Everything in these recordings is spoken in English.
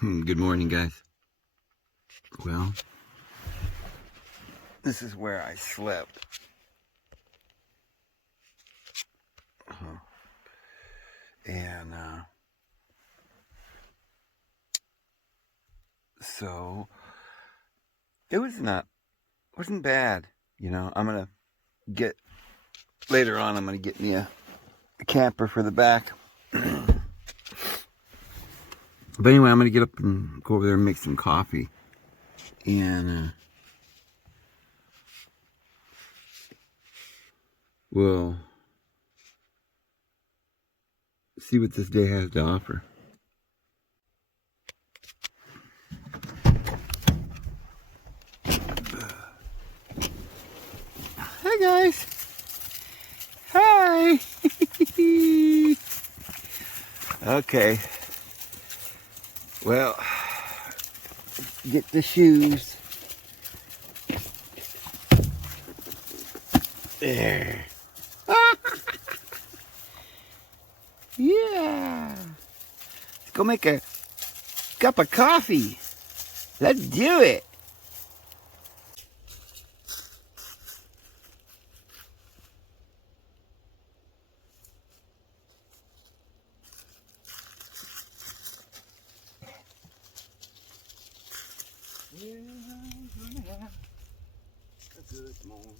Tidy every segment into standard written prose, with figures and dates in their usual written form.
Good morning, guys. Well, this is where I slept. And so it wasn't bad. I'm gonna get later on. I'm gonna get me a camper for the back. But anyway, I'm gonna get up and go over there and make some coffee, and we'll see what this day has to offer. Hi guys. Hi. Okay. Well, get the shoes. There. Yeah. Let's go make a cup of coffee. Let's do it. Yeah, I'm gonna have a good morning.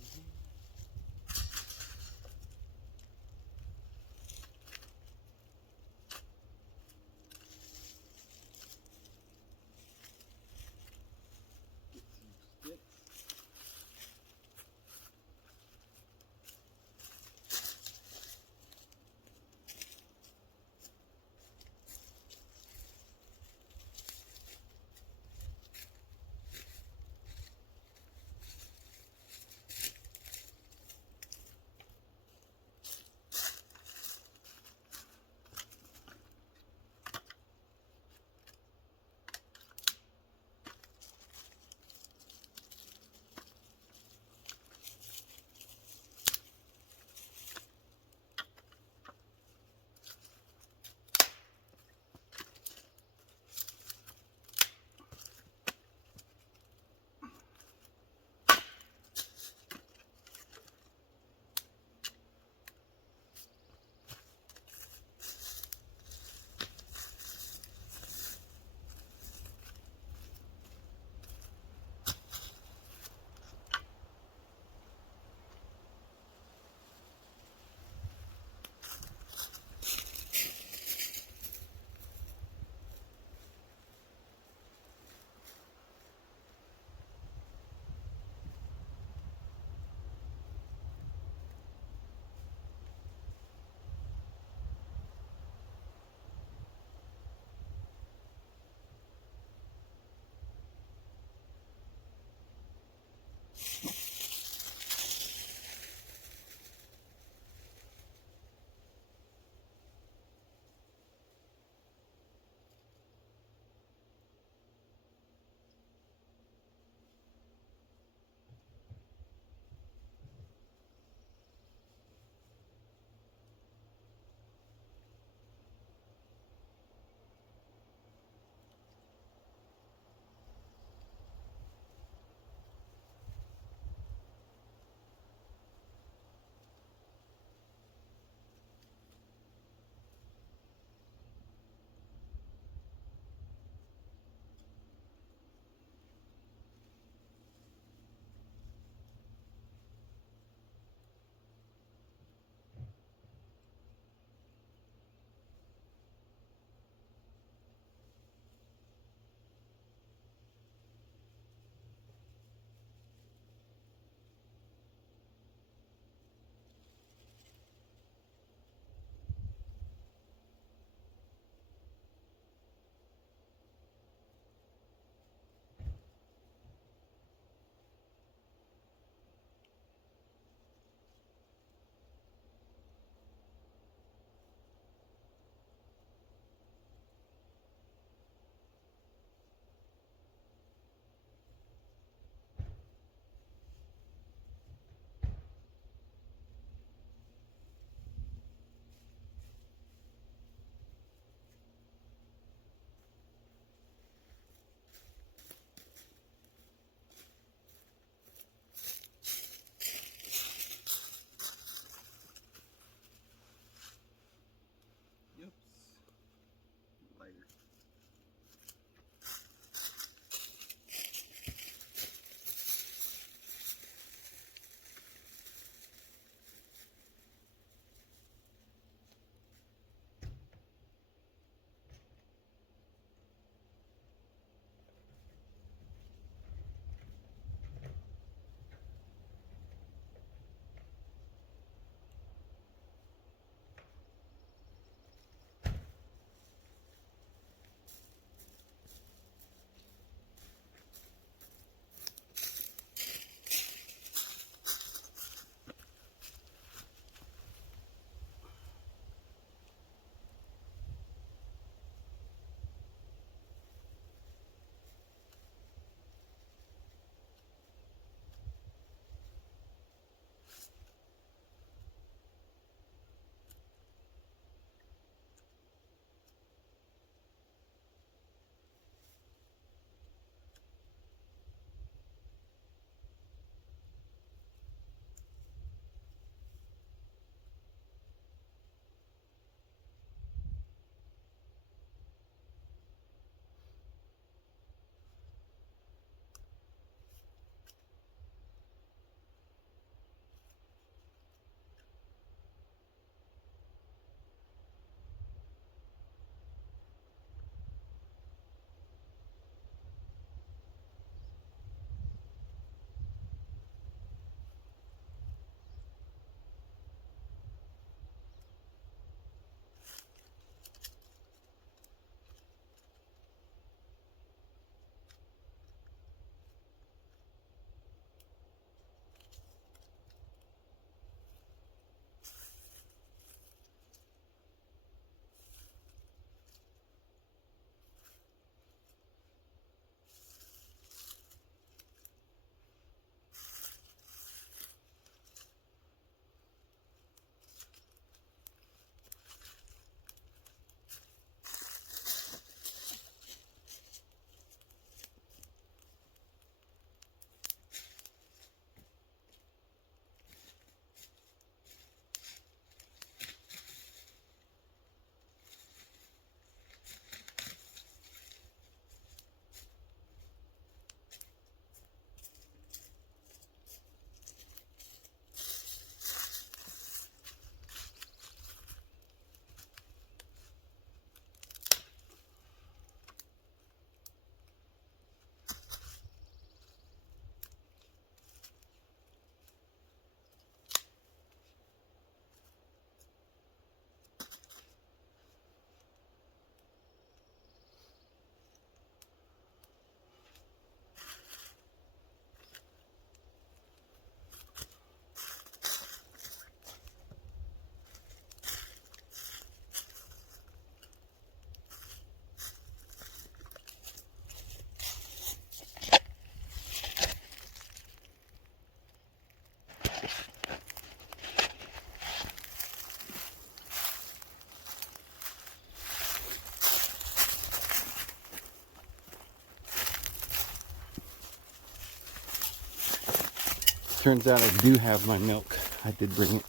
Turns out I do have my milk. I did bring it.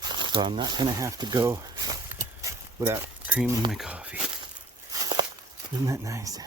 So I'm not going to have to go without creaming my coffee. Isn't that nice?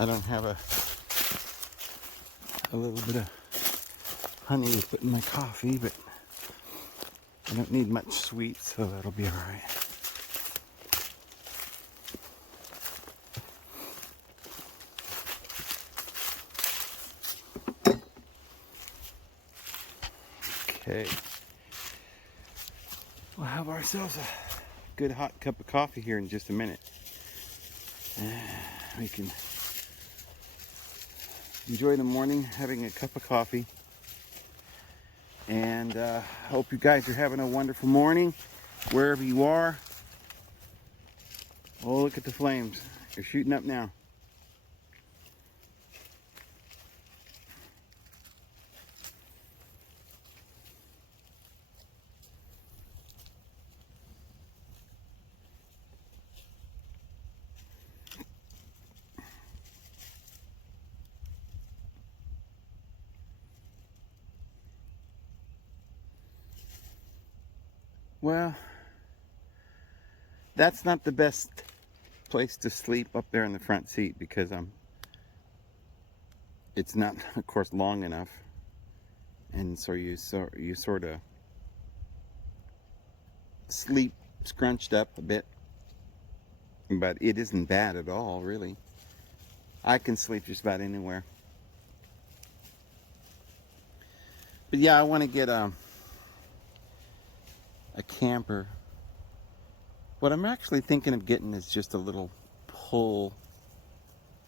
I don't have a little bit of honey to put in my coffee, but I don't need much sweet, so that'll be all right. Okay. We'll have ourselves a good hot cup of coffee here in just a minute. We can enjoy the morning having a cup of coffee. And hope you guys are having a wonderful morning wherever you are. Oh, look at the flames. They're shooting up now. Well, that's not the best place to sleep up there in the front seat because it's not, of course, long enough, and so you sort of sleep scrunched up a bit, but it isn't bad at all, really. I can sleep just about anywhere. But yeah, I want to get a camper. What I'm actually thinking of getting is just a little pull.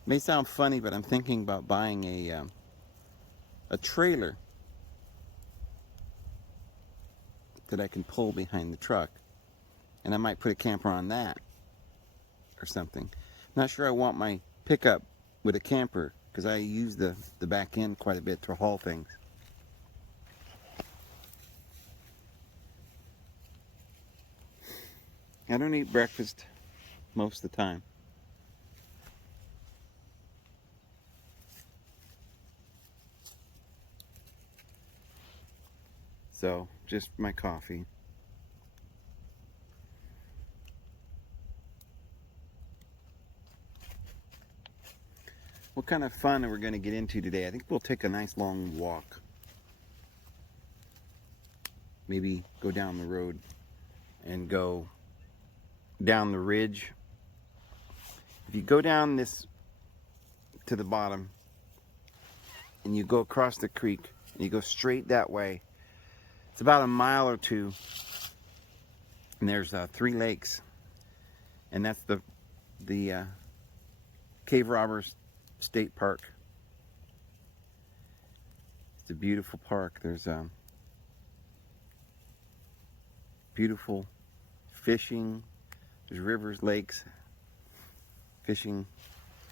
May sound funny, but I'm thinking about buying a trailer that I can pull behind the truck, and I might put a camper on that or something. I'm not sure I want my pickup with a camper because I use the back end quite a bit to haul things. I don't eat breakfast most of the time. So, just my coffee. What kind of fun are we going to get into today? I think we'll take a nice long walk. Maybe go down the road and go down the ridge. If you go down this to the bottom and you go across the creek and you go straight that way, it's about a mile or two, and there's 3 lakes, and that's the Cave Robbers State Park. It's a beautiful park. There's beautiful fishing. There's rivers, lakes, fishing.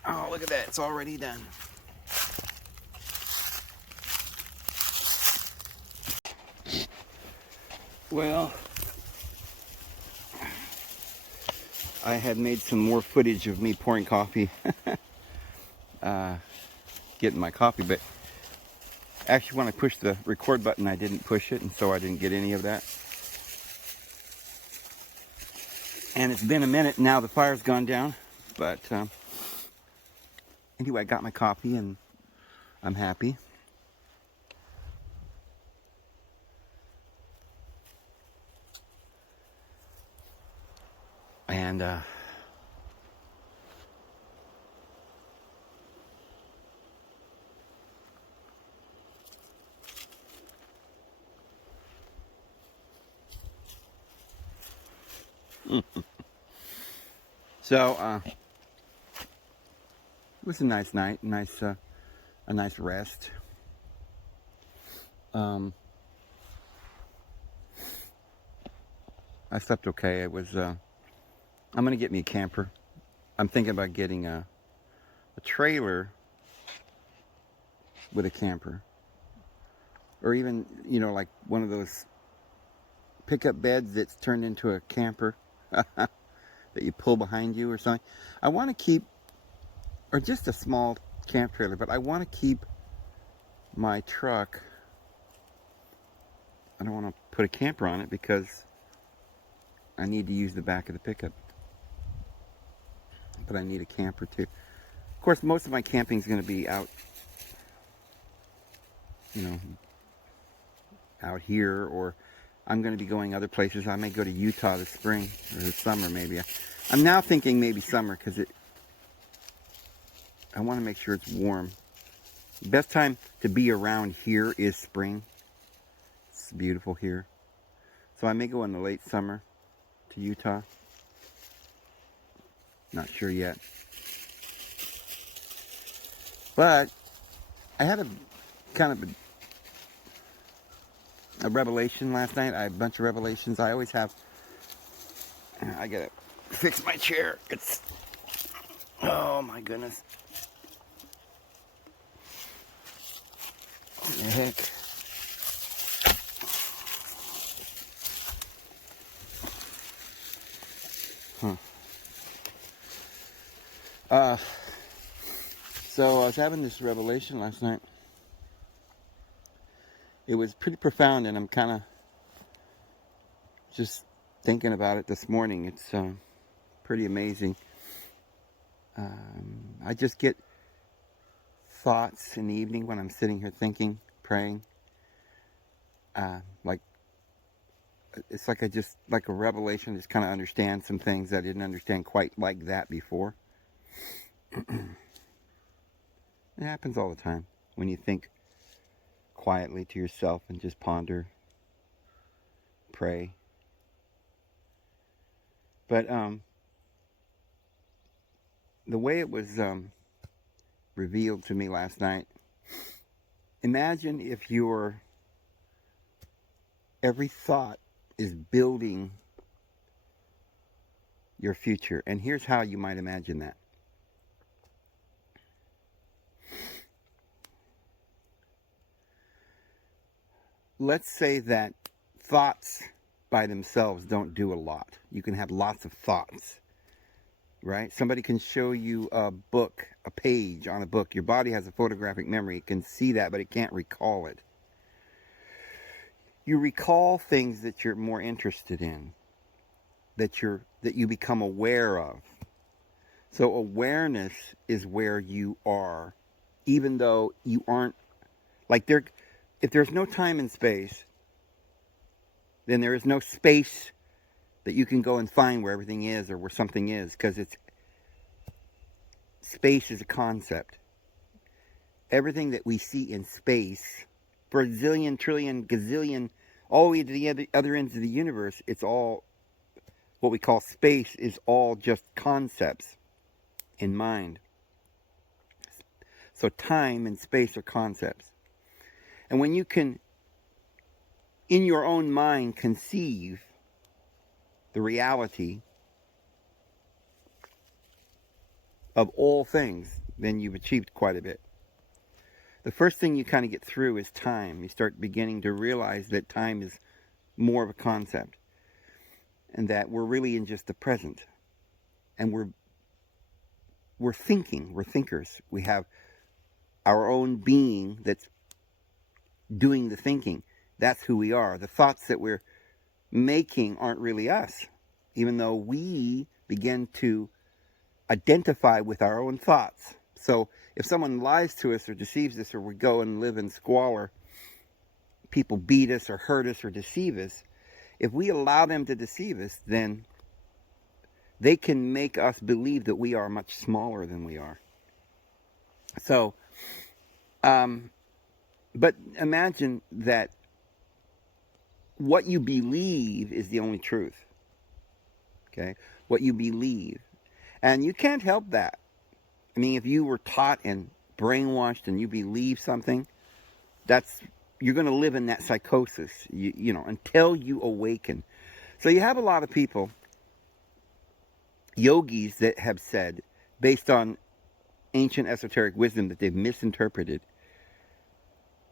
Oh, look at that. It's already done. Well, I had made some more footage of me pouring coffee, getting my coffee, but actually when I pushed the record button, I didn't push it, and so I didn't get any of that. And it's been a minute now, the fire's gone down, but anyway, I got my coffee and I'm happy. And so it was a nice night, a nice rest. I slept okay. It was. I'm gonna get me a camper. I'm thinking about getting a trailer with a camper, or even like one of those pickup beds that's turned into a camper that you pull behind you or something. I want to keep, or just a small camp trailer, but I want to keep my truck. I don't want to put a camper on it because I need to use the back of the pickup. But I need a camper too. Of course, most of my camping is going to be out, out here, or I'm going to be going other places. I may go to Utah this spring or this summer maybe. I'm now thinking maybe summer because I want to make sure it's warm. The best time to be around here is spring. It's beautiful here. So I may go in the late summer to Utah. Not sure yet. But I had a kind of a revelation last night. I had a bunch of revelations. I always have. I gotta fix my chair. It's. Oh my goodness. What the heck? So I was having this revelation last night. It was pretty profound, and I'm kind of just thinking about it this morning. It's pretty amazing. I just get thoughts in the evening when I'm sitting here thinking, praying. It's like like a revelation. Just kind of understand some things I didn't understand quite like that before. It happens all the time when you think quietly to yourself and just ponder, pray. But the way it was revealed to me last night, imagine if your every thought is building your future. And here's how you might imagine that. Let's say that thoughts by themselves don't do a lot. You can have lots of thoughts, right? Somebody can show you a book, a page on a book. Your body has a photographic memory. It can see that, but it can't recall it. You recall things that you're more interested in, that you become aware of. So awareness is where you are, even though you aren't, like if there's no time and space, then there is no space that you can go and find where everything is or where something is, because space is a concept. Everything that we see in space, for a zillion, trillion, gazillion, all the way to the other ends of the universe, it's all what we call space is all just concepts in mind. So time and space are concepts. And when you can, in your own mind, conceive the reality of all things, then you've achieved quite a bit. The first thing you kind of get through is time. You start beginning to realize that time is more of a concept, and that we're really in just the present. And we're thinking, we're thinkers. We have our own being that's doing the thinking. That's who we are. The thoughts that we're making aren't really us, even though we begin to identify with our own thoughts. So if someone lies to us or deceives us, or we go and live in squalor, people beat us or hurt us or deceive us, if we allow them to deceive us, then they can make us believe that we are much smaller than we are. So, but imagine that what you believe is the only truth. Okay? What you believe. And you can't help that. I mean, if you were taught and brainwashed and you believe something, you're going to live in that psychosis, you know, until you awaken. So you have a lot of people, yogis, that have said, based on ancient esoteric wisdom that they've misinterpreted,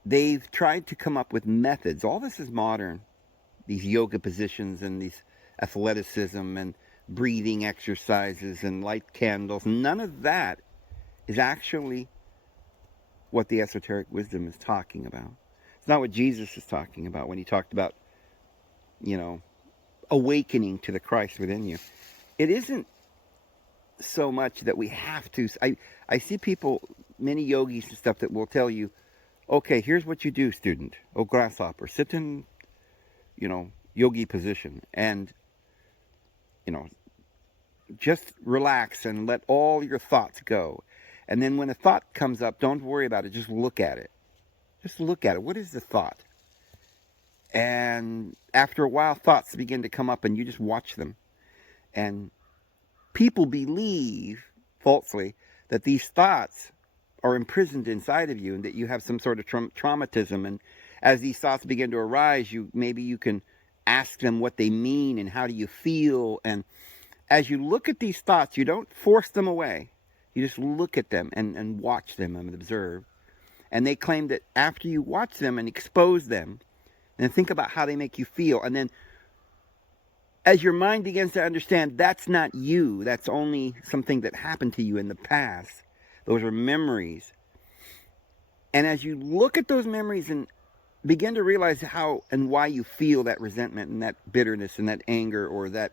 they've tried to come up with methods. All this is modern, these yoga positions and these athleticism and breathing exercises and light candles. None of that is actually what the esoteric wisdom is talking about. It's not what Jesus is talking about when he talked about, you know, awakening to the Christ within you. It isn't so much that we have to. I see people, many yogis and stuff, that will tell you, okay, here's what you do, student. Oh, grasshopper, sit in, you know, yogi position and, you know, just relax and let all your thoughts go. And then when a thought comes up, don't worry about it. Just look at it. Just look at it. What is the thought? And after a while, thoughts begin to come up and you just watch them. And people believe, falsely, that these thoughts are imprisoned inside of you and that you have some sort of traumatism. And as these thoughts begin to arise, maybe you can ask them what they mean and how do you feel. And as you look at these thoughts, you don't force them away. You just look at them and watch them and observe. And they claim that after you watch them and expose them and think about how they make you feel, and then as your mind begins to understand that's not you, that's only something that happened to you in the past, those are memories. And as you look at those memories and begin to realize how and why you feel that resentment and that bitterness and that anger, or that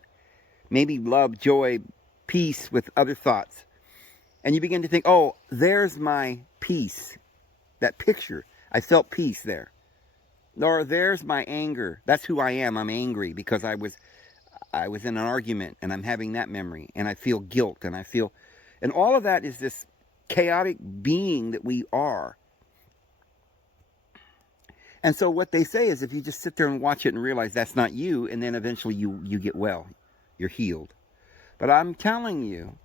maybe love, joy, peace with other thoughts, and you begin to think, oh, there's my peace, that picture. I felt peace there. Or there's my anger. That's who I am. I'm angry because I was in an argument and I'm having that memory and I feel guilt and and all of that is this chaotic being that we are. And so what they say is if you just sit there and watch it and realize that's not you, and then eventually you get well, you're healed. But I'm telling you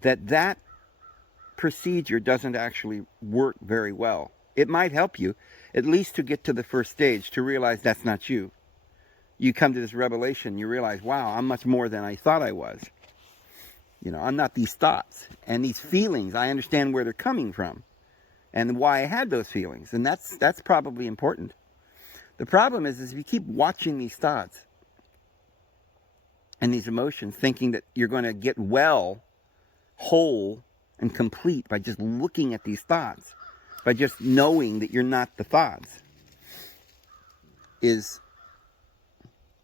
that procedure doesn't actually work very well. It might help you, at least to get to the first stage, to realize that's not you. You come to this revelation, you realize, wow, I'm much more than I thought I was. You know, I'm not these thoughts and these feelings. I understand where they're coming from and why I had those feelings. And that's probably important. The problem is if you keep watching these thoughts and these emotions, thinking that you're going to get well, whole, and complete by just looking at these thoughts, by just knowing that you're not the thoughts, is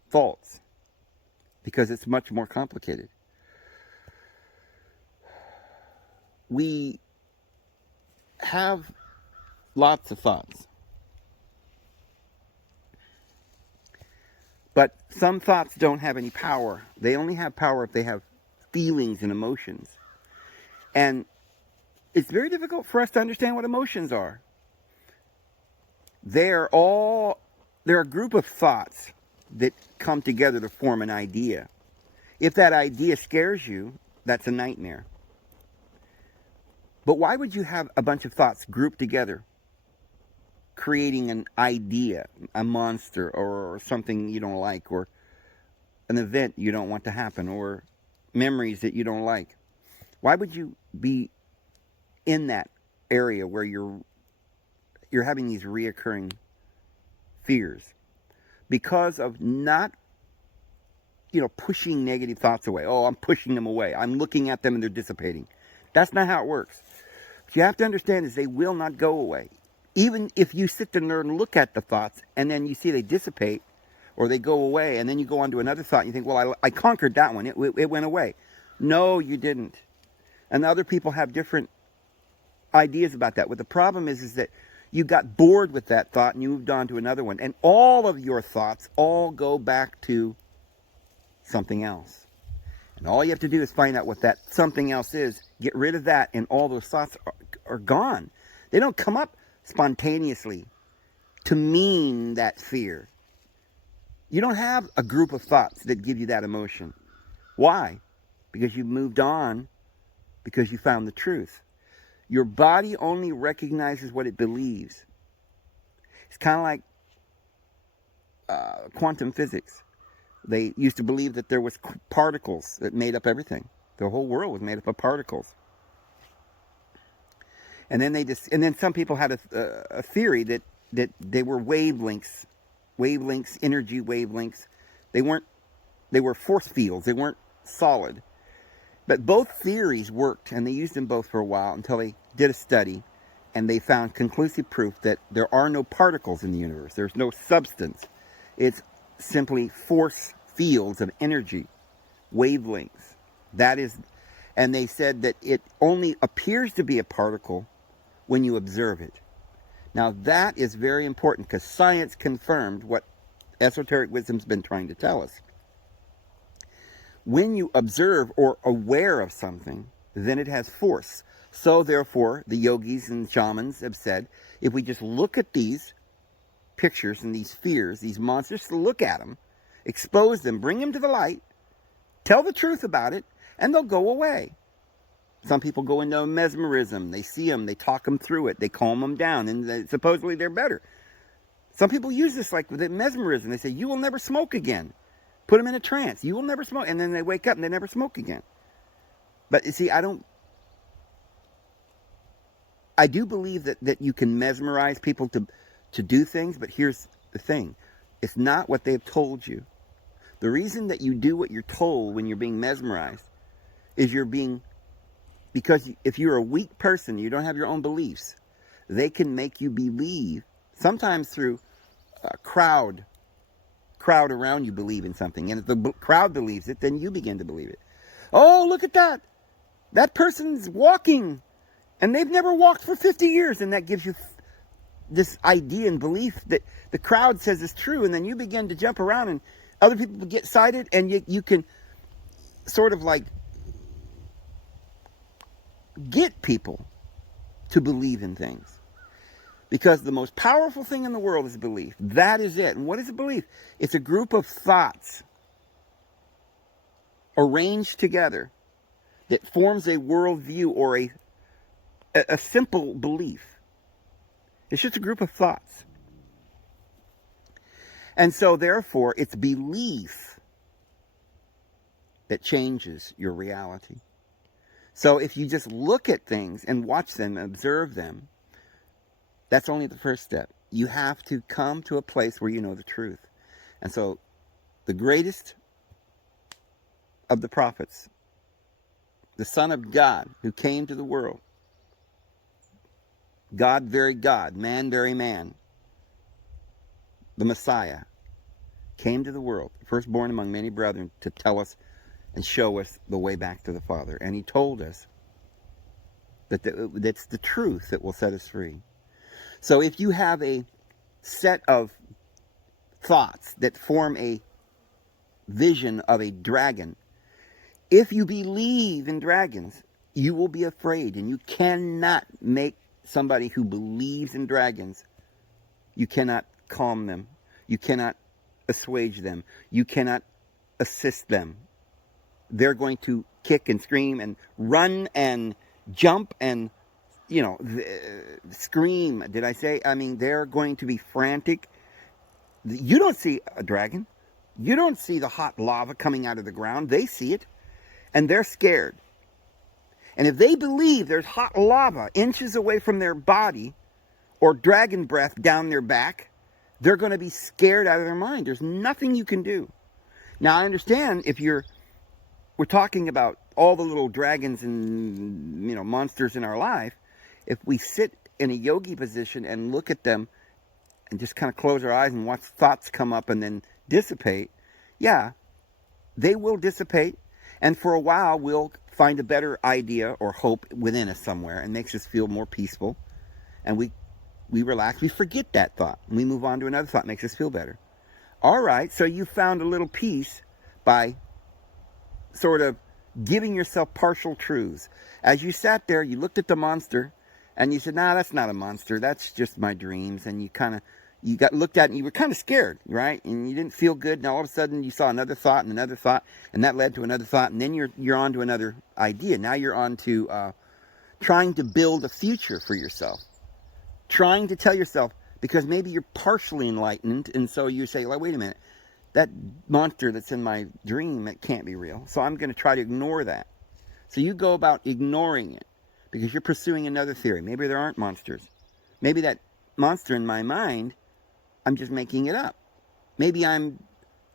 false, because it's much more complicated. We have lots of thoughts, but some thoughts don't have any power. They only have power if they have feelings and emotions. And it's very difficult for us to understand what emotions are. They're a group of thoughts that come together to form an idea. If that idea scares you, that's a nightmare. But why would you have a bunch of thoughts grouped together, creating an idea, a monster, or something you don't like, or an event you don't want to happen, or memories that you don't like? Why would you be in that area where you're having these reoccurring fears? Because of not, pushing negative thoughts away. Oh, I'm pushing them away. I'm looking at them and they're dissipating. That's not how it works. What you have to understand is they will not go away. Even if you sit there and look at the thoughts and then you see they dissipate or they go away, and then you go on to another thought and you think, well, I conquered that one. It went away. No, you didn't. And other people have different ideas about that. What the problem is that you got bored with that thought and you moved on to another one. And all of your thoughts all go back to something else. And all you have to do is find out what that something else is, get rid of that, and all those thoughts are gone. They don't come up spontaneously to mean that fear. You don't have a group of thoughts that give you that emotion. Why? Because you've moved on, because you found the truth. Your body only recognizes what it believes. It's kind of like quantum physics. They used to believe that there was particles that made up everything. The whole world was made up of particles. And then some people had a theory that they were wavelengths, energy wavelengths. They were force fields. They weren't solid. But both theories worked, and they used them both for a while until they did a study, and they found conclusive proof that there are no particles in the universe. There's no substance. It's simply force fields of energy, wavelengths. That is, and they said that it only appears to be a particle when you observe it. Now that is very important, because science confirmed what esoteric wisdom's been trying to tell us. When you observe or aware of something, then it has force. So therefore, the yogis and shamans have said, if we just look at these pictures and these fears, these monsters, to look at them, expose them, bring them to the light, tell the truth about it, and they'll go away. Some people go into mesmerism. They see them, they talk them through it, they calm them down, and supposedly they're better. Some people use this like with mesmerism. They say, you will never smoke again. Put them in a trance. You will never smoke. And then they wake up and they never smoke again. But you see, I do believe that you can mesmerize people to do things, but here's the thing. It's not what they've told you. The reason that you do what you're told when you're being mesmerized is because if you're a weak person, you don't have your own beliefs, they can make you believe, sometimes through a crowd around you believe in something. And if the crowd believes it, then you begin to believe it. Oh, look at that. That person's walking, and they've never walked for 50 years. And that gives you this idea and belief that the crowd says is true. And then you begin to jump around, and other people get excited, and you can sort of like get people to believe in things. Because the most powerful thing in the world is belief. That is it. And what is a belief? It's a group of thoughts arranged together that forms a worldview or a simple belief. It's just a group of thoughts. And so, therefore, it's belief that changes your reality. So if you just look at things and watch them, observe them, that's only the first step. You have to come to a place where you know the truth. And so the greatest of the prophets, the Son of God who came to the world, God very God, man very man, the Messiah, came to the world, firstborn among many brethren, to tell us and show us the way back to the Father. And he told us that that's the truth that will set us free. So if you have a set of thoughts that form a vision of a dragon, if you believe in dragons, you will be afraid. And you cannot make somebody who believes in dragons, you cannot calm them. You cannot assuage them. You cannot assist them. They're going to kick and scream and run and jump and scream. Did I say? I mean, they're going to be frantic. You don't see a dragon. You don't see the hot lava coming out of the ground. They see it, and they're scared. And if they believe there's hot lava inches away from their body or dragon breath down their back, they're going to be scared out of their mind. There's nothing you can do. Now, I understand if we're talking about all the little dragons and monsters in our life. If we sit in a yogi position and look at them and just kind of close our eyes and watch thoughts come up and then dissipate, yeah, they will dissipate. And for a while, we'll find a better idea or hope within us somewhere and makes us feel more peaceful. And we relax. We forget that thought. And we move on to another thought, makes us feel better. All right, so you found a little peace by sort of giving yourself partial truths. As you sat there, you looked at the monster, and you said, "Nah, that's not a monster. That's just my dreams." And you got looked at, and you were kind of scared, right? And you didn't feel good. And all of a sudden, you saw another thought and another thought, and that led to another thought. And then you're on to another idea. Now you're on to trying to build a future for yourself, trying to tell yourself, because maybe you're partially enlightened, and so you say, "Well, wait a minute. That monster that's in my dream, it can't be real. So I'm going to try to ignore that." So you go about ignoring it because you're pursuing another theory. Maybe there aren't monsters. Maybe that monster in my mind, I'm just making it up. Maybe I'm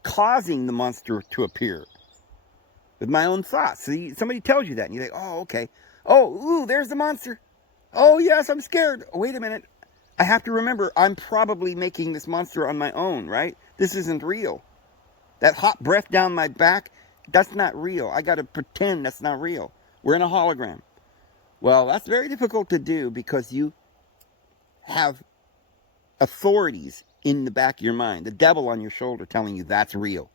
causing the monster to appear with my own thoughts. So somebody tells you that, and you think, "Oh, okay. Oh, ooh, there's the monster. Oh, yes, I'm scared. Oh, wait a minute. I have to remember, I'm probably making this monster on my own, right? This isn't real. That hot breath down my back, that's not real. I got to pretend that's not real. We're in a hologram." Well, that's very difficult to do because you have authorities in the back of your mind, the devil on your shoulder telling you that's real.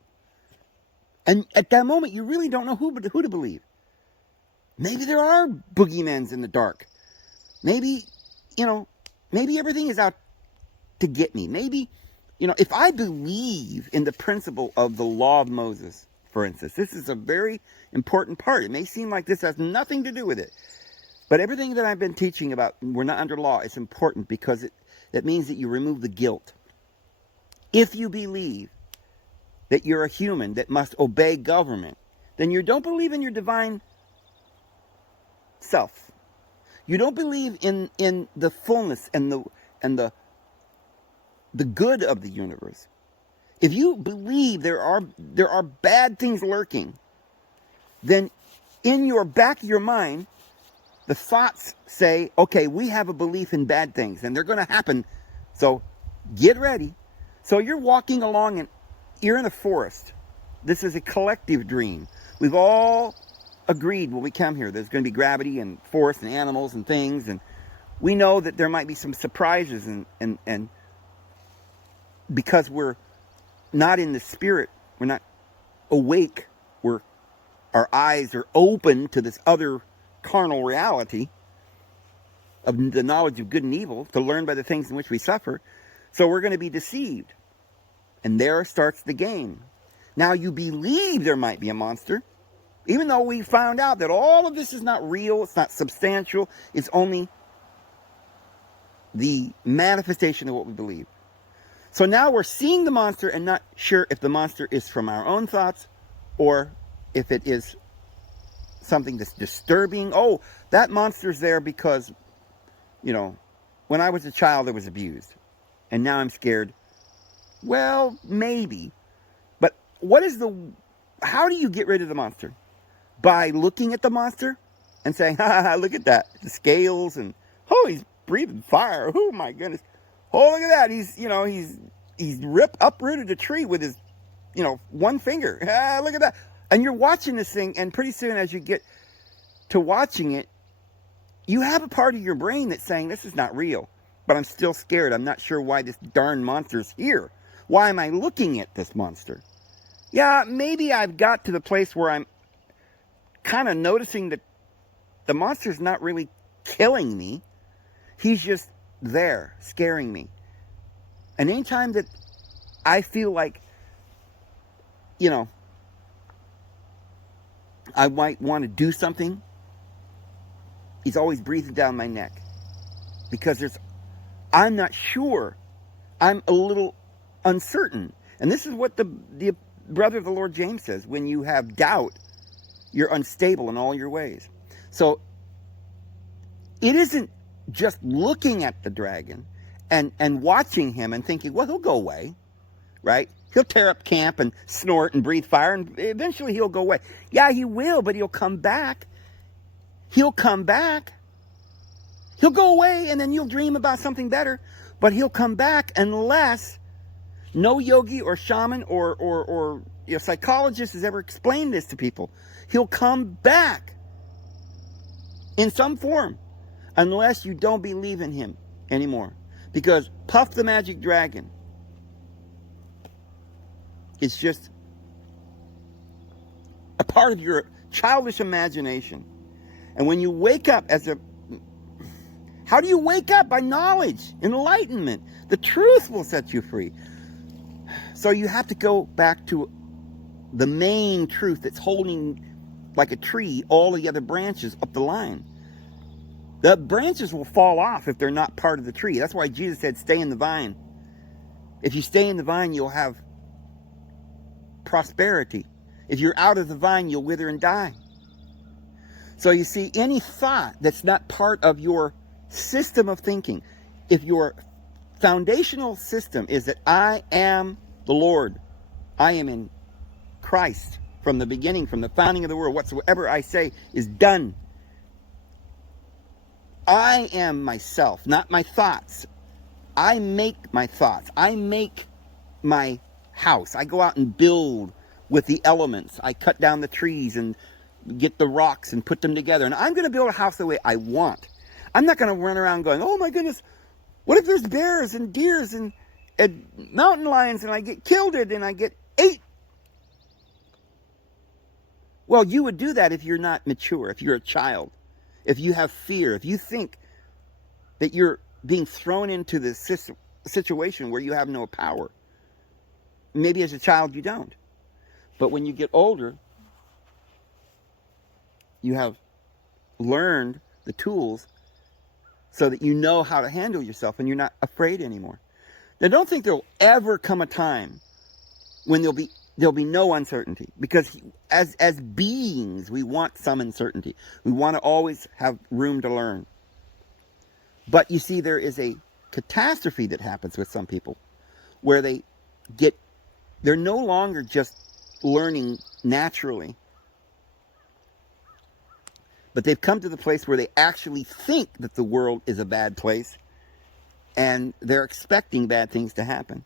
And at that moment, you really don't know who to believe. Maybe there are boogeymans in the dark. Maybe, maybe everything is out to get me. Maybe, if I believe in the principle of the law of Moses, for instance, this is a very important part. It may seem like this has nothing to do with it. But everything that I've been teaching about, we're not under law, it's important because that means that you remove the guilt. If you believe that you're a human that must obey government, then you don't believe in your divine self. You don't believe in the fullness and the good of the universe. If you believe there are bad things lurking, then in your back of your mind, the thoughts say, "Okay, we have a belief in bad things, and they're going to happen, so get ready." So you're walking along, and you're in a forest. This is a collective dream. We've all agreed when we come here, there's going to be gravity and forest and animals and things, and we know that there might be some surprises, and because we're not in the spirit, we're not awake, our eyes are open to this other carnal reality of the knowledge of good and evil, to learn by the things in which we suffer. So we're going to be deceived. And there starts the game. Now you believe there might be a monster, even though we found out that all of this is not real, it's not substantial, it's only the manifestation of what we believe. So now we're seeing the monster and not sure if the monster is from our own thoughts or if it is something that's disturbing. Oh, that monster's there because, when I was a child I was abused, and now I'm scared. Well, maybe. But how do you get rid of the monster? By looking at the monster and saying, "Ha, look at that, the scales, and he's breathing fire. Oh my goodness. Oh, look at that. He's uprooted a tree with his, one finger. Look at that." And you're watching this thing, and pretty soon as you get to watching it, you have a part of your brain that's saying, "This is not real, but I'm still scared. I'm not sure why this darn monster's here. Why am I looking at this monster?" Yeah, maybe I've got to the place where I'm kind of noticing that the monster's not really killing me. He's just there, scaring me. And anytime that I feel like, I might want to do something, he's always breathing down my neck. Because I'm not sure. I'm a little uncertain. And this is what the brother of the Lord James says. When you have doubt, you're unstable in all your ways. So it isn't just looking at the dragon and watching him and thinking, "Well, he'll go away," right? He'll tear up camp and snort and breathe fire, and eventually he'll go away. Yeah, he will, but he'll come back. He'll come back. He'll go away, and then you'll dream about something better. But he'll come back unless no yogi or shaman or psychologist has ever explained this to people. He'll come back in some form unless you don't believe in him anymore. Because Puff the Magic Dragon, it's just a part of your childish imagination. And when you wake up how do you wake up? By knowledge, enlightenment. The truth will set you free. So you have to go back to the main truth that's holding, like a tree, all the other branches up the line. The branches will fall off if they're not part of the tree. That's why Jesus said, stay in the vine. If you stay in the vine, you'll have prosperity. If you're out of the vine, you'll wither and die. So you see, any thought that's not part of your system of thinking, if your foundational system is that I am the Lord, I am in Christ from the beginning, from the founding of the world, whatsoever I say is done. I am myself, not my thoughts. I make my thoughts. I make my house. I go out and build with the elements. I cut down the trees and get the rocks and put them together. And I'm going to build a house the way I want. I'm not going to run around going, oh my goodness, what if there's bears and deers and mountain lions and I get killed and I get ate? Well, you would do that if you're not mature, if you're a child, if you have fear, if you think that you're being thrown into this situation where you have no power. Maybe as a child you don't. But when you get older, you have learned the tools so that you know how to handle yourself and you're not afraid anymore. Now, don't think there'll ever come a time when there'll be no uncertainty, because as beings, we want some uncertainty. We want to always have room to learn. But you see, there is a catastrophe that happens with some people where they're no longer just learning naturally, but they've come to the place where they actually think that the world is a bad place and they're expecting bad things to happen.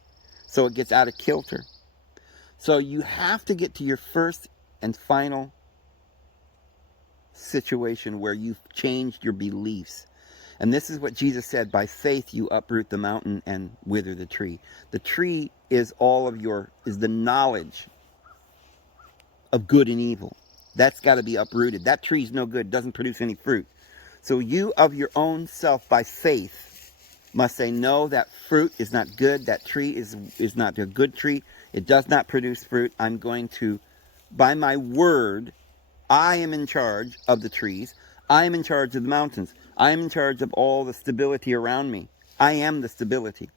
So it gets out of kilter. So you have to get to your first and final situation where you've changed your beliefs. And this is what Jesus said, by faith you uproot the mountain and wither the tree. The tree is is the knowledge of good and evil. That's got to be uprooted. That tree's no good, doesn't produce any fruit. So you of your own self, by faith, must say, no, that fruit is not good. That tree is not a good tree. It does not produce fruit. I'm going to, by my word, I am in charge of the trees. I am in charge of the mountains. I am in charge of all the stability around me. I am the stability.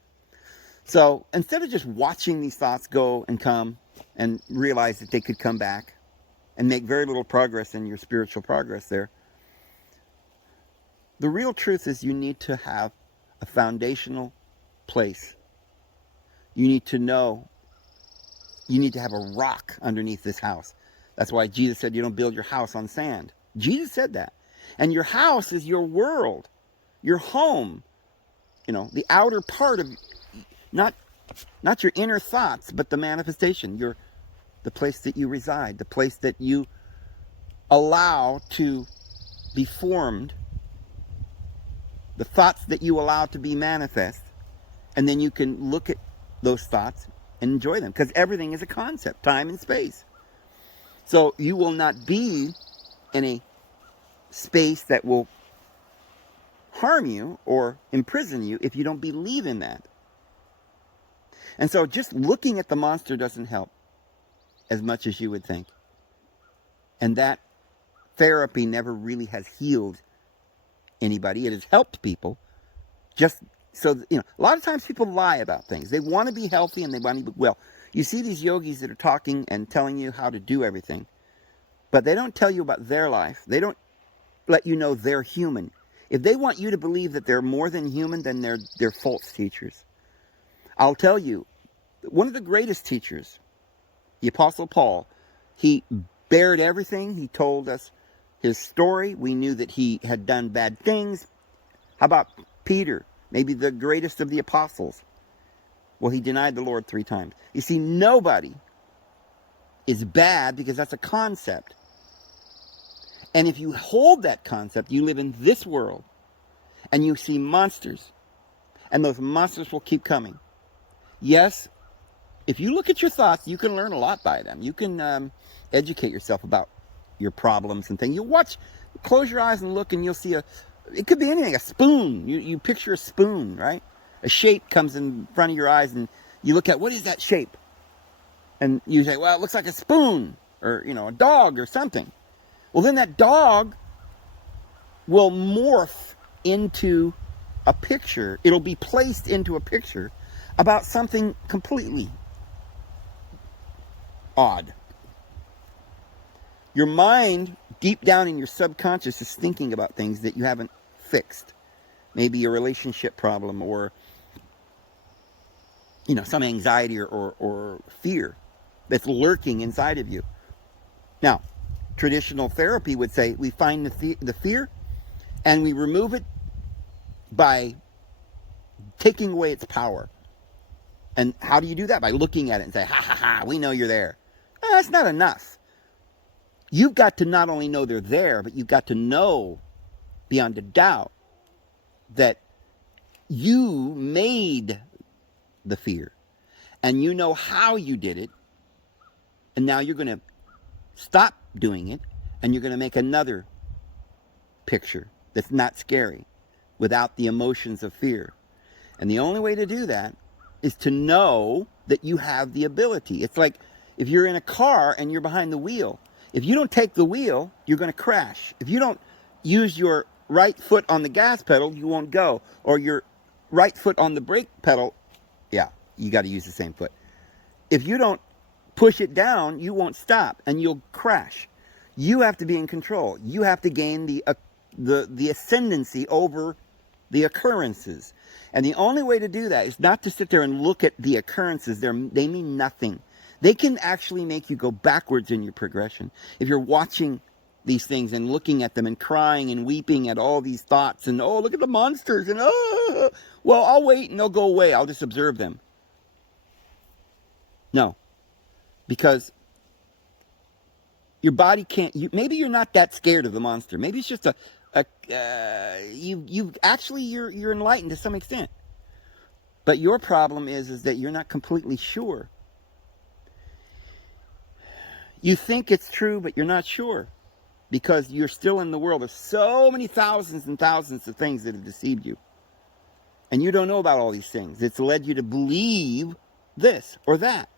So instead of just watching these thoughts go and come and realize that they could come back and make very little progress in your spiritual progress there, the real truth is you need to have a foundational place. You need to know, you need to have a rock underneath this house. That's why Jesus said you don't build your house on sand. Jesus said that. And your house is your world, your home, the outer part of, not your inner thoughts, but the manifestation, the place that you reside, the place that you allow to be formed, the thoughts that you allow to be manifest, and then you can look at those thoughts and enjoy them, because everything is a concept, time and space. So you will not be in a space that will harm you or imprison you if you don't believe in that. And so just looking at the monster doesn't help as much as you would think. And that therapy never really has healed anybody. It has helped people. Just so, a lot of times people lie about things. They want to be healthy and they want to be well. You see these yogis that are talking and telling you how to do everything, but they don't tell you about their life. They don't let you know they're human. If they want you to believe that they're more than human, then they're false teachers. I'll tell you, one of the greatest teachers, the Apostle Paul, he bared everything. He told us his story. We knew that he had done bad things. How about Peter, maybe the greatest of the apostles? Well, he denied the Lord 3 times. You see, nobody is bad because that's a concept. And if you hold that concept, you live in this world and you see monsters, and those monsters will keep coming. Yes, if you look at your thoughts, you can learn a lot by them. You can educate yourself about your problems and things. You watch, close your eyes and look, and you'll see it could be anything, a spoon. You picture a spoon, right? A shape comes in front of your eyes, and you look at, what is that shape? And you say, well, it looks like a spoon, or, a dog or something. Well, then that dog will morph into a picture. It'll be placed into a picture about something completely odd. Your mind, deep down in your subconscious, is thinking about things that you haven't fixed. Maybe a relationship problem, or some anxiety or fear that's lurking inside of you. Now, traditional therapy would say we find the fear and we remove it by taking away its power. And how do you do that? By looking at it and say, ha ha ha, we know you're there. That's not enough. You've got to not only know they're there, but you've got to know beyond a doubt that you made the fear. And you know how you did it. And now you're going to stop doing it, and you're going to make another picture that's not scary, without the emotions of fear. And the only way to do that is to know that you have the ability. It's like if you're in a car and you're behind the wheel. If you don't take the wheel, you're going to crash. If you don't use your right foot on the gas pedal, you won't go. Or your right foot on the brake pedal, yeah, you got to use the same foot. If you don't push it down, you won't stop, and you'll crash. You have to be in control. You have to gain the ascendancy over the occurrences. And the only way to do that is not to sit there and look at the occurrences. They mean nothing. They can actually make you go backwards in your progression. If you're watching these things and looking at them and crying and weeping at all these thoughts and, oh, look at the monsters, and, oh, well, I'll wait and they'll go away. I'll just observe them. No. Because your body can't, maybe you're not that scared of the monster. Maybe it's just you're enlightened to some extent. But your problem is that you're not completely sure. You think it's true, but you're not sure. Because you're still in the world of so many thousands and thousands of things that have deceived you. And you don't know about all these things. It's led you to believe this or that.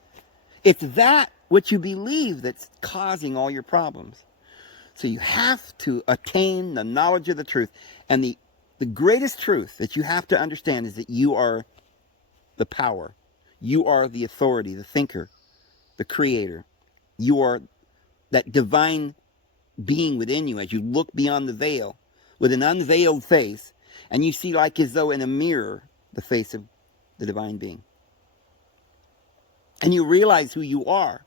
It's that which you believe that's causing all your problems. So you have to attain the knowledge of the truth. And the greatest truth that you have to understand is that you are the power. You are the authority, the thinker, the creator. You are that divine being within you as you look beyond the veil with an unveiled face, and you see, like as though in a mirror, the face of the divine being. And you realize who you are.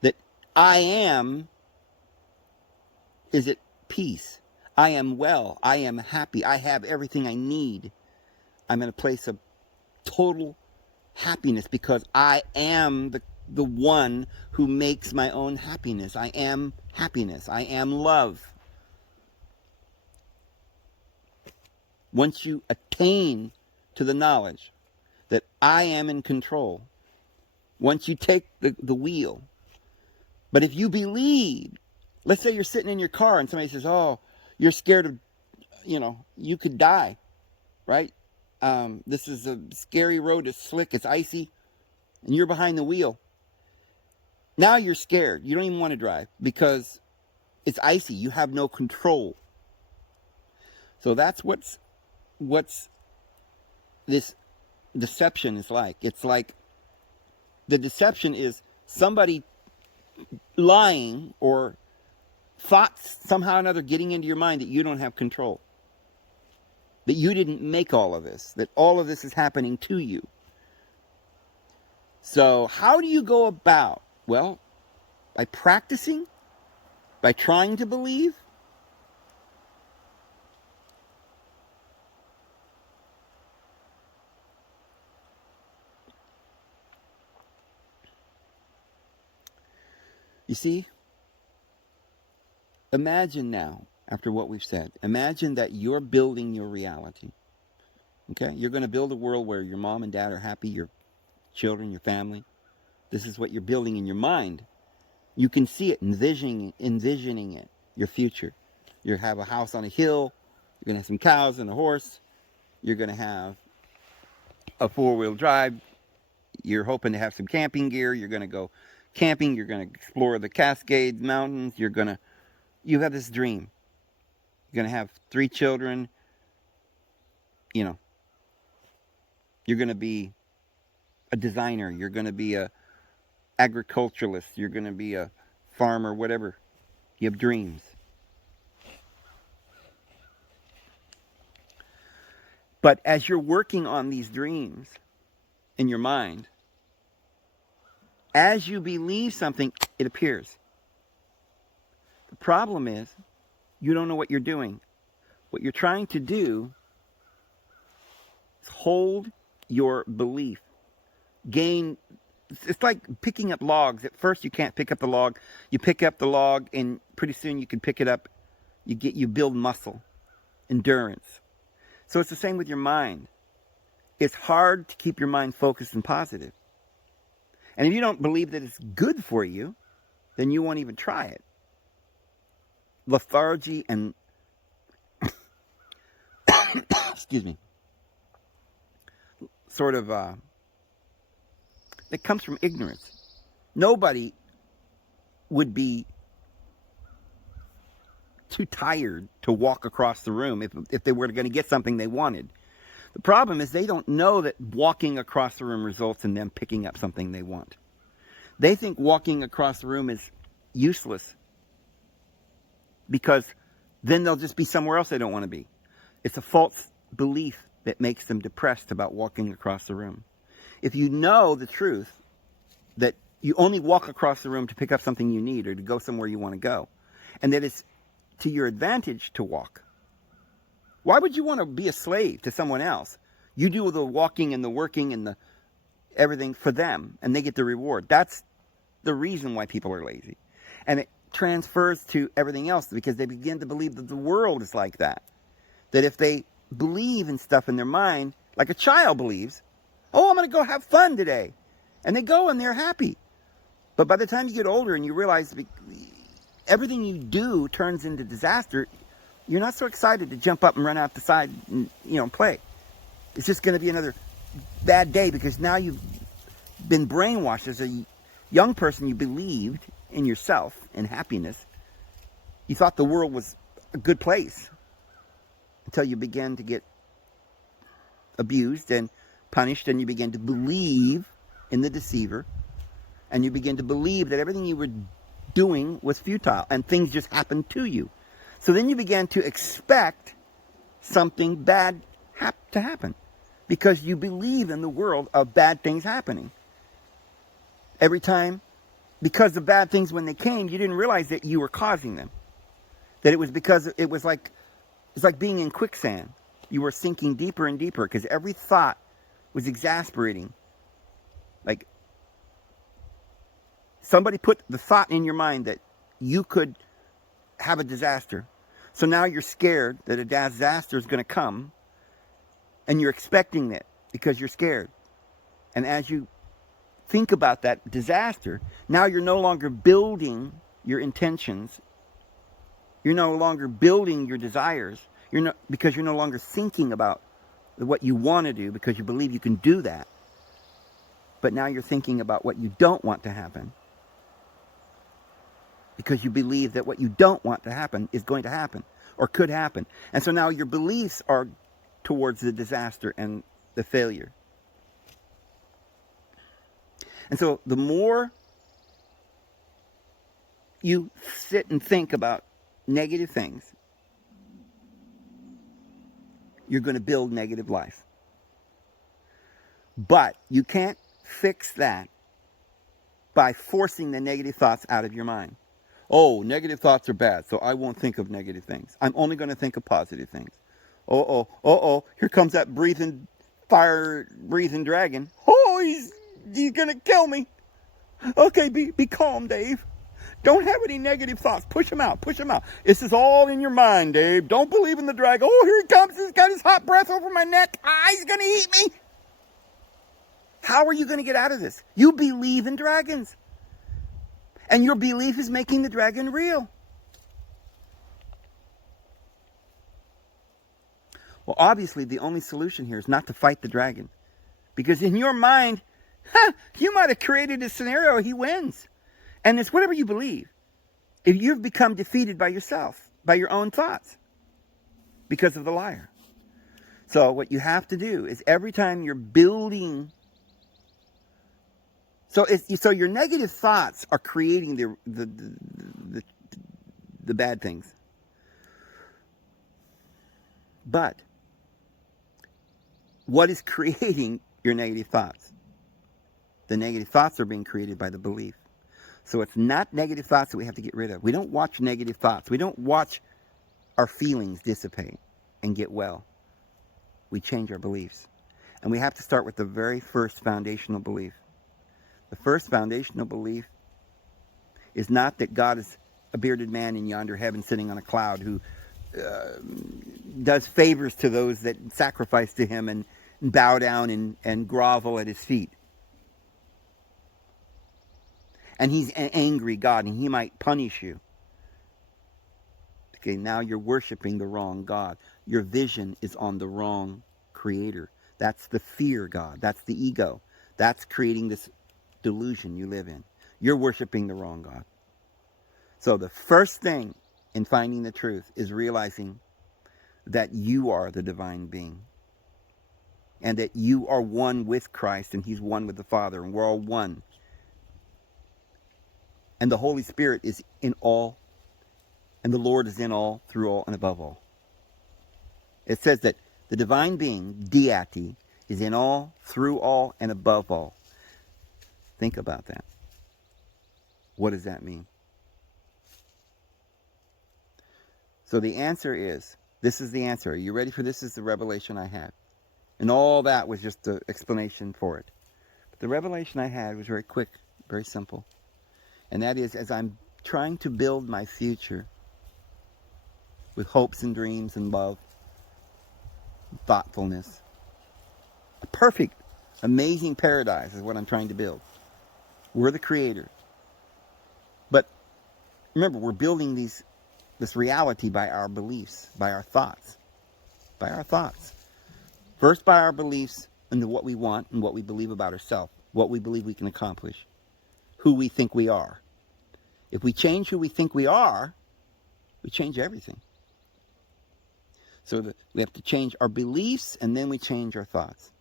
That I am is at peace. I am well. I am happy. I have everything I need. I'm in a place of total happiness because I am the one who makes my own happiness. I am happiness. I am love. Once you attain to the knowledge that I am in control, once you take the wheel, but if you believe, let's say you're sitting in your car and somebody says, oh, you're scared of, you could die, right? This is a scary road, it's slick, it's icy, and you're behind the wheel. Now you're scared. You don't even want to drive because it's icy. You have no control. So that's what's this deception is like. It's like the deception is somebody lying or thoughts somehow or another getting into your mind that you don't have control. That you didn't make all of this. That all of this is happening to you. So how do you go about? Well, by practicing, by trying to believe. You see, imagine now, after what we've said, imagine that you're building your reality. Okay? You're going to build a world where your mom and dad are happy, your children, your family. This is what you're building in your mind. You can see it, envisioning it, your future. You have a house on a hill. You're going to have some cows and a horse. You're going to have a 4-wheel drive. You're hoping to have some camping gear. You're going to go camping. You're going to explore the Cascades Mountains. You have this dream. You're going to have 3 children. You know, you're going to be a designer. You're going to be a agriculturalist. You're going to be a farmer, whatever. You have dreams. But as you're working on these dreams in your mind, as you believe something, it appears. The problem is, you don't know what you're doing. What you're trying to do is hold your belief. It's like picking up logs. At first you can't pick up the log. You pick up the log and pretty soon you can pick it up. You build muscle, endurance. So it's the same with your mind. It's hard to keep your mind focused and positive. And if you don't believe that it's good for you, then you won't even try it. Lethargy and excuse me, sort of it comes from ignorance. Nobody would be too tired to walk across the room if they were going to get something they wanted. The problem is they don't know that walking across the room results in them picking up something they want. They think walking across the room is useless because then they'll just be somewhere else they don't want to be. It's a false belief that makes them depressed about walking across the room. If you know the truth that you only walk across the room to pick up something you need or to go somewhere you want to go, and that it's to your advantage to walk, why would you want to be a slave to someone else? You do the walking and the working and the everything for them, and they get the reward. That's the reason why people are lazy. And it transfers to everything else because they begin to believe that the world is like that. That if they believe in stuff in their mind, like a child believes, oh, I'm going to go have fun today. And they go and they're happy. But by the time you get older and you realize everything you do turns into disaster, you're not so excited to jump up and run out the side and, play. It's just going to be another bad day because now you've been brainwashed. As a young person, you believed in yourself and happiness. You thought the world was a good place until you began to get abused and punished, and you began to believe in the deceiver, and you begin to believe that everything you were doing was futile and things just happened to you. So then you began to expect something bad to happen because you believe in the world of bad things happening. Every time, because of bad things when they came, you didn't realize that you were causing them. That it was because it was like being in quicksand. You were sinking deeper and deeper because every thought was exasperating. Like somebody put the thought in your mind that you could have a disaster. So now you're scared that a disaster is going to come, and you're expecting it because you're scared. And as you think about that disaster, now you're no longer building your intentions. You're no longer building your desires. Because you're no longer thinking about what you want to do because you believe you can do that. But now you're thinking about what you don't want to happen. Because you believe that what you don't want to happen is going to happen or could happen. And so now your beliefs are towards the disaster and the failure. And so the more you sit and think about negative things, you're going to build negative life. But you can't fix that by forcing the negative thoughts out of your mind. Oh, negative thoughts are bad, so I won't think of negative things. I'm only going to think of positive things. Here comes that fire-breathing dragon. Oh, he's going to kill me. Okay, be calm, Dave. Don't have any negative thoughts. Push them out. This is all in your mind, Dave. Don't believe in the dragon. Oh, here he comes. He's got his hot breath over my neck. He's going to eat me. How are you going to get out of this? You believe in dragons. And your belief is making the dragon real. Well, obviously, the only solution here is not to fight the dragon. Because in your mind, you might have created a scenario he wins. And it's whatever you believe. If you've become defeated by yourself, by your own thoughts, because of the liar. So what you have to do is every time you're building... So your negative thoughts are creating the bad things. But what is creating your negative thoughts? The negative thoughts are being created by the belief. So it's not negative thoughts that we have to get rid of. We don't watch negative thoughts. We don't watch our feelings dissipate and get well. We change our beliefs. And we have to start with the very first foundational belief. The first foundational belief is not that God is a bearded man in yonder heaven sitting on a cloud who does favors to those that sacrifice to him and bow down and grovel at his feet. And he's an angry God and he might punish you. Okay, now you're worshiping the wrong God. Your vision is on the wrong creator. That's the fear God. That's the ego. That's creating this delusion you live in. You're worshiping the wrong God. So the first thing in finding the truth is realizing that you are the divine being. And that you are one with Christ and he's one with the Father. And we're all one. And the Holy Spirit is in all. And the Lord is in all, through all, and above all. It says that the divine being, deity, is in all, through all, and above all. Think about that. What does that mean? So the answer is, this is the answer. Are you ready for this? This is the revelation I had. And all that was just the explanation for it. But the revelation I had was very quick, very simple. And that is, as I'm trying to build my future with hopes and dreams and love, and thoughtfulness, a perfect, amazing paradise is what I'm trying to build. We're the creator. But remember, we're building this reality by our beliefs, by our thoughts. By our thoughts. First by our beliefs into what we want and what we believe about ourselves, what we believe we can accomplish, who we think we are. If we change who we think we are, we change everything. So we have to change our beliefs and then we change our thoughts.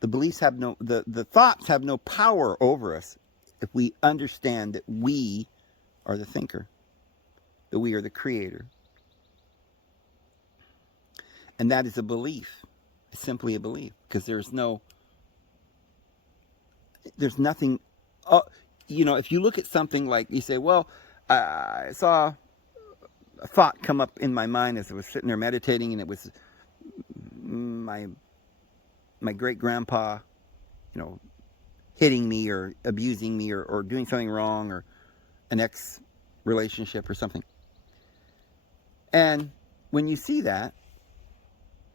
The beliefs have the thoughts have no power over us if we understand that we are the thinker, that we are the creator. And that is a belief. It's simply a belief because there's nothing. If you look at something like, you say, well, I saw a thought come up in my mind as I was sitting there meditating, and it was my great-grandpa, hitting me or abusing me or doing something wrong, or an ex-relationship or something. And when you see that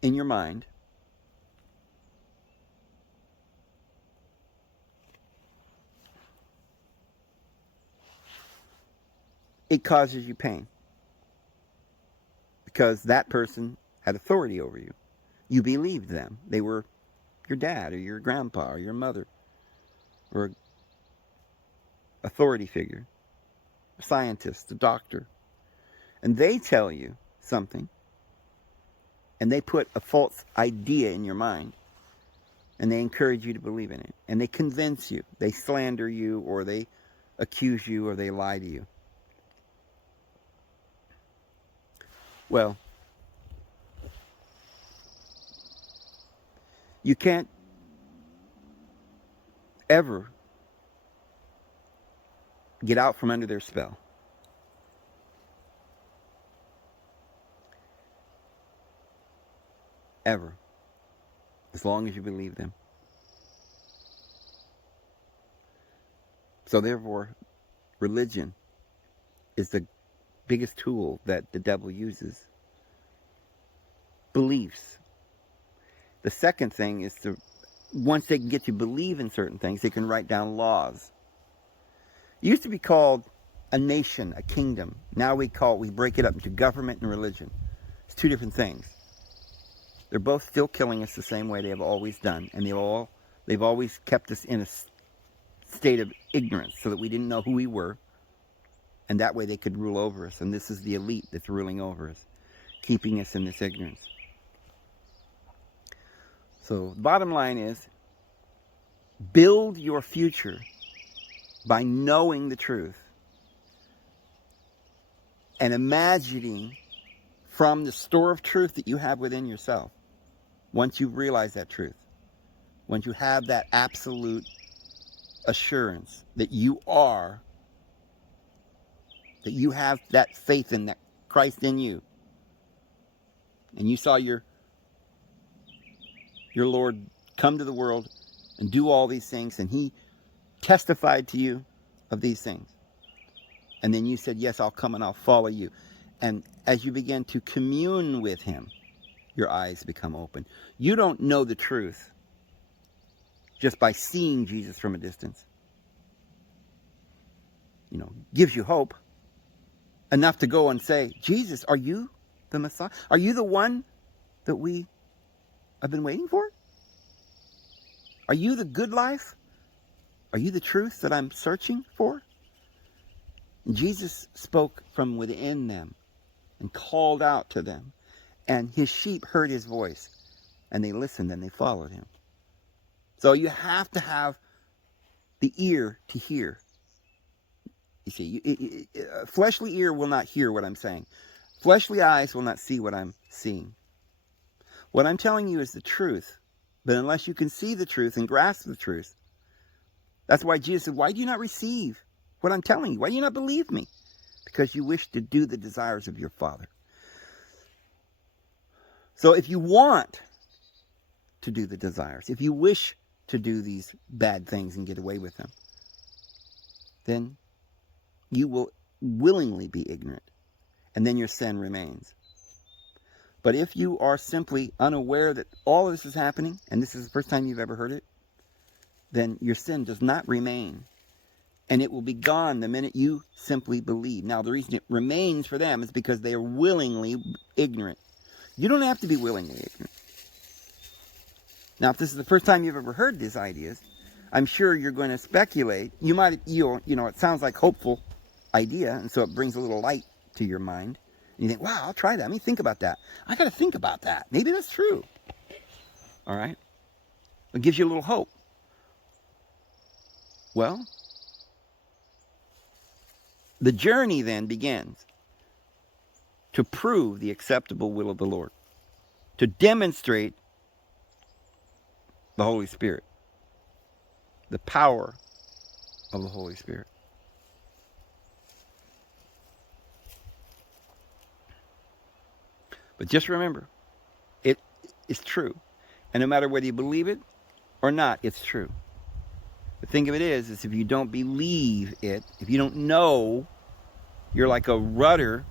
in your mind, it causes you pain. Because that person had authority over you. You believed them. They were your dad or your grandpa or your mother or an authority figure, a scientist, a doctor. And they tell you something, and they put a false idea in your mind, and they encourage you to believe in it. And they convince you. They slander you, or they accuse you, or they lie to you. Well, you can't ever get out from under their spell. Ever. As long as you believe them. So therefore, religion is the biggest tool that the devil uses. Beliefs. The second thing is once they can get you to believe in certain things, they can write down laws. It used to be called a nation, a kingdom. Now we break it up into government and religion. It's two different things. They're both still killing us the same way they have always done, and they've always kept us in a state of ignorance so that we didn't know who we were, and that way they could rule over us. And this is the elite that's ruling over us, keeping us in this ignorance. So the bottom line is, build your future by knowing the truth and imagining from the store of truth that you have within yourself. Once you realize that truth, once you have that absolute assurance that you are, that you have that faith in that Christ in you, and you saw your Lord come to the world and do all these things, and he testified to you of these things, and then you said, yes, I'll come and I'll follow you. And as you begin to commune with him, your eyes become open. You don't know the truth just by seeing Jesus from a distance. Gives you hope enough to go and say, Jesus, are you the Messiah? Are you the one that we have been waiting for? Are you the good life? Are you the truth that I'm searching for? And Jesus spoke from within them and called out to them. And his sheep heard his voice, and they listened and they followed him. So you have to have the ear to hear. You see, fleshly ear will not hear what I'm saying. Fleshly eyes will not see what I'm seeing. What I'm telling you is the truth. But unless you can see the truth and grasp the truth, that's why Jesus said, why do you not receive what I'm telling you? Why do you not believe me? Because you wish to do the desires of your Father. So if you want to do the desires, if you wish to do these bad things and get away with them, then you will willingly be ignorant, and then your sin remains. But if you are simply unaware that all of this is happening, and this is the first time you've ever heard it, then your sin does not remain, and it will be gone the minute you simply believe. Now, the reason it remains for them is because they are willingly ignorant. You don't have to be willingly ignorant. Now, if this is the first time you've ever heard these ideas, I'm sure you're going to speculate. It sounds like hopeful idea, and so it brings a little light to your mind. And you think, wow, I'll try that. Let me think about that. I got to think about that. Maybe that's true. All right? It gives you a little hope. Well, the journey then begins to prove the acceptable will of the Lord, to demonstrate the Holy Spirit, the power of the Holy Spirit. But just remember, it is true. And no matter whether you believe it or not, it's true. The thing of it is if you don't believe it, if you don't know, you're like a rudderless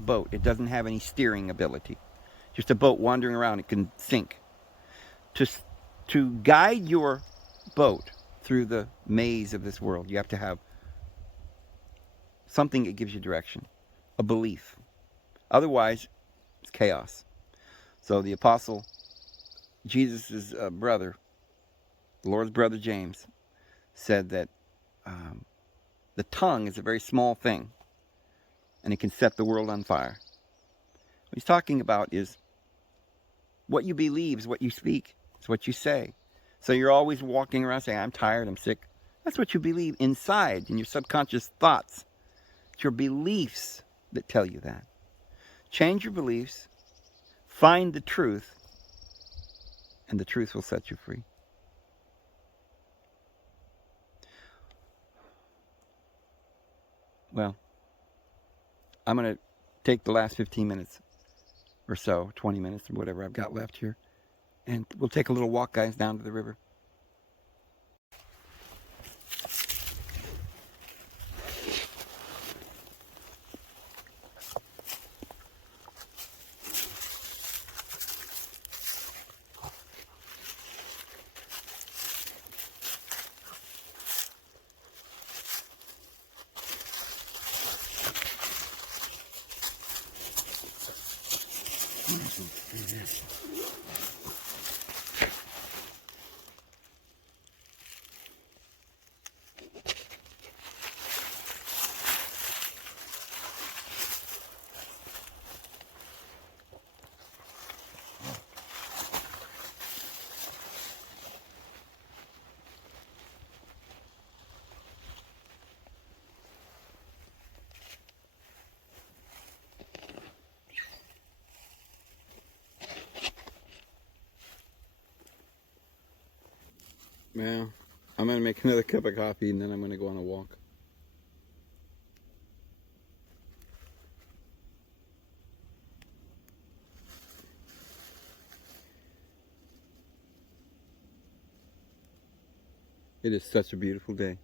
boat. It doesn't have any steering ability. Just a boat wandering around, it can sink. To guide your boat through the maze of this world, you have to have something that gives you direction, a belief. Otherwise, it's chaos. So the apostle, Jesus' brother, the Lord's brother James, said that the tongue is a very small thing, and it can set the world on fire. What he's talking about is what you believe is what you speak. It's what you say. So you're always walking around saying, I'm tired, I'm sick. That's what you believe inside, in your subconscious thoughts. It's your beliefs that tell you that. Change your beliefs, find the truth, and the truth will set you free. Well, I'm going to take the last 15 minutes or so, 20 minutes or whatever I've got left here, and we'll take a little walk, guys, down to the river. Well, I'm going to make another cup of coffee and then I'm going to go on a walk. It is such a beautiful day.